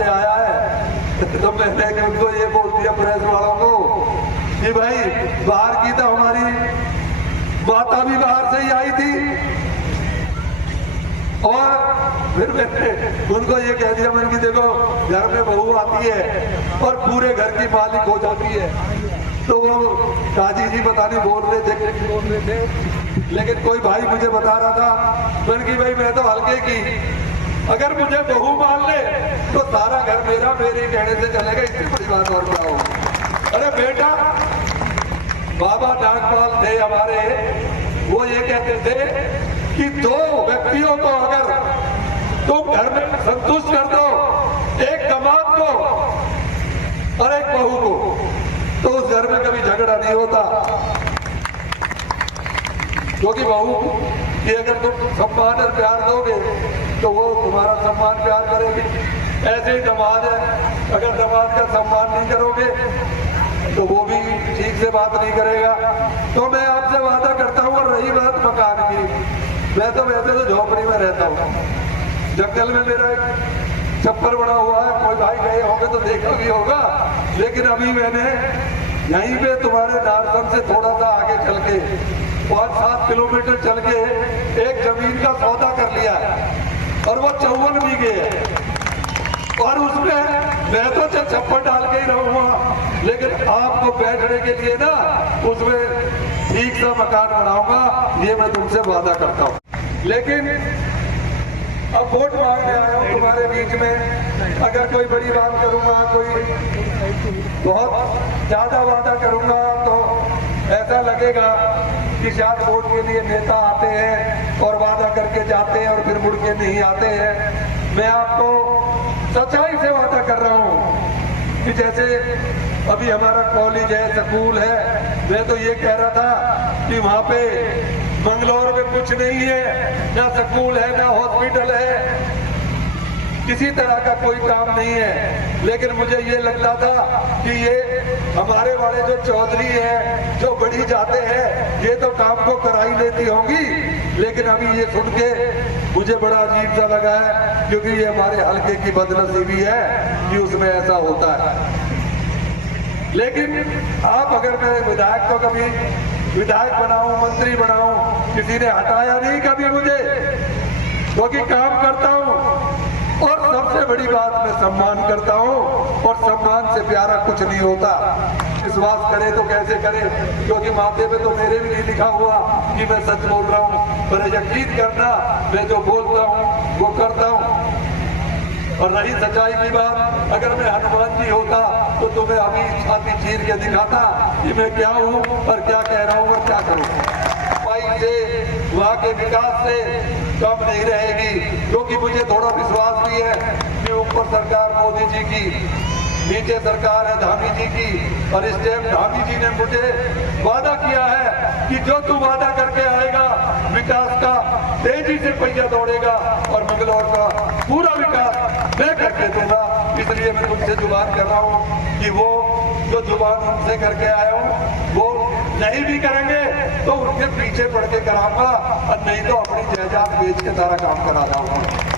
से आया है तो मैंने उनको ये बोल दिया प्रेस वालों को कि भाई बाहर की तो हमारी माता भी बाहर से ही आई थी, और फिर मैंने उनको ये कह दिया मैंने कि देखो घर में बहू आती है और पूरे घर की मालिक हो जाती है। तो वो काजी जी पता नहीं बोल रहे थे, लेकिन कोई भाई मुझे बता रहा था मैंने कि भाई मैं तो हल्के की, अगर मुझे बहू मान ले तो सारा घर मेरा, मेरे कहने से चलेगा, इससे बड़ी बात और क्या हो। अरे बेटा, बाबा नागपाल थे हमारे, वो ये कहते थे कि दो व्यक्तियों को अगर तुम घर में संतुष्ट कर दो, एक दामाद को और एक बहू को, तो उस घर में कभी झगड़ा नहीं होता। क्योंकि बहू कि अगर तुम सम्मान और प्यार दोगे तो वो तुम्हारा सम्मान प्यार करेगी। ऐसे ही दामाद है, अगर दामाद का सम्मान नहीं करोगे तो वो भी ठीक से बात नहीं करेगा। तो मैं आपसे वादा करता हूँ। और रही बात मकान की, मैं तो वैसे तो झोपड़ी में रहता हूँ, जंगल में मेरा एक छप्पर बना हुआ है, कोई भाई गए होंगे तो देखा भी होगा। लेकिन अभी मैंने यहीं पे तुम्हारे नारसन से थोड़ा सा आगे चल के 5-7 किलोमीटर चल के एक जमीन का सौदा कर लिया है, और वो 54 बीघे है, और उसमें मैं तो छप्पर डाल के ही रहूंगा, लेकिन आपको बैठने के लिए ना उसमें ठीक सा मकान बनाऊंगा, ये मैं तुमसे वादा करता हूँ। लेकिन अब वोट मांगने आया हूँ तुम्हारे बीच में, अगर कोई बड़ी बात करूंगा, कोई बहुत ज्यादा वादा करूंगा तो ऐसा लगेगा कि शायद वोट के लिए नेता आते हैं और वादा करके जाते हैं और फिर मुड़ के नहीं आते हैं। मैं आपको सच्चाई से वादा कर रहा हूँ कि जैसे अभी हमारा कॉलेज है, स्कूल है, मैं तो ये कह रहा था कि वहाँ पे मंगलौर में कुछ नहीं है, ना स्कूल है, ना हॉस्पिटल है, किसी तरह का कोई काम नहीं है। लेकिन मुझे ये लगता था कि ये हमारे वाले जो चौधरी है, जो बढ़ी जाते हैं, ये तो काम को करा ही लेती होंगी। लेकिन अभी ये सुन के मुझे बड़ा अजीब सा लगा है, क्योंकि ये हमारे हल्के की बदनसीबी है कि उसमें ऐसा होता है। लेकिन आप अगर मैं विधायक को कभी विधायक बनाऊं, मंत्री बनाऊं, किसी ने हटाया नहीं कभी मुझे, क्योंकि काम करता हूं। और सबसे बड़ी बात, मैं सम्मान करता हूं, और सम्मान से प्यारा कुछ नहीं होता। विश्वास करे तो कैसे करे, क्योंकि माथे पे तो मेरे भी नहीं लिखा हुआ कि मैं सच बोल रहा हूं, पर यकीन करना मैं जो बोलता हूं वो करता हूं। और रही सच्चाई की बात, अगर मैं हनुमान जी होता तो तुम्हें अभी छाती चीर के दिखाता कि मैं क्या हूँ और क्या कह रहा हूँ और क्या करूँ। भाई से वहाँ के विकास से कम नहीं रहेगी, क्योंकि मुझे थोड़ा विश्वास भी है कि ऊपर सरकार मोदी जी की, नीचे सरकार है धामी जी की, और इस टाइम धामी जी ने मुझे वादा किया है कि जो तू वादा करके आएगा विकास का, तेजी से पहिया दौड़ेगा और मंगलौर का पूरा विकास मैं करके दूंगा। इसलिए मैं तुमसे जुबान कर रहा हूँ कि वो जो जुबान उनसे करके आया हूँ वो नहीं भी करेंगे तो उनके पीछे पड़ के कराऊंगा, और नहीं तो अपनी जायदाद बेच के सारा काम करा जाऊंगा।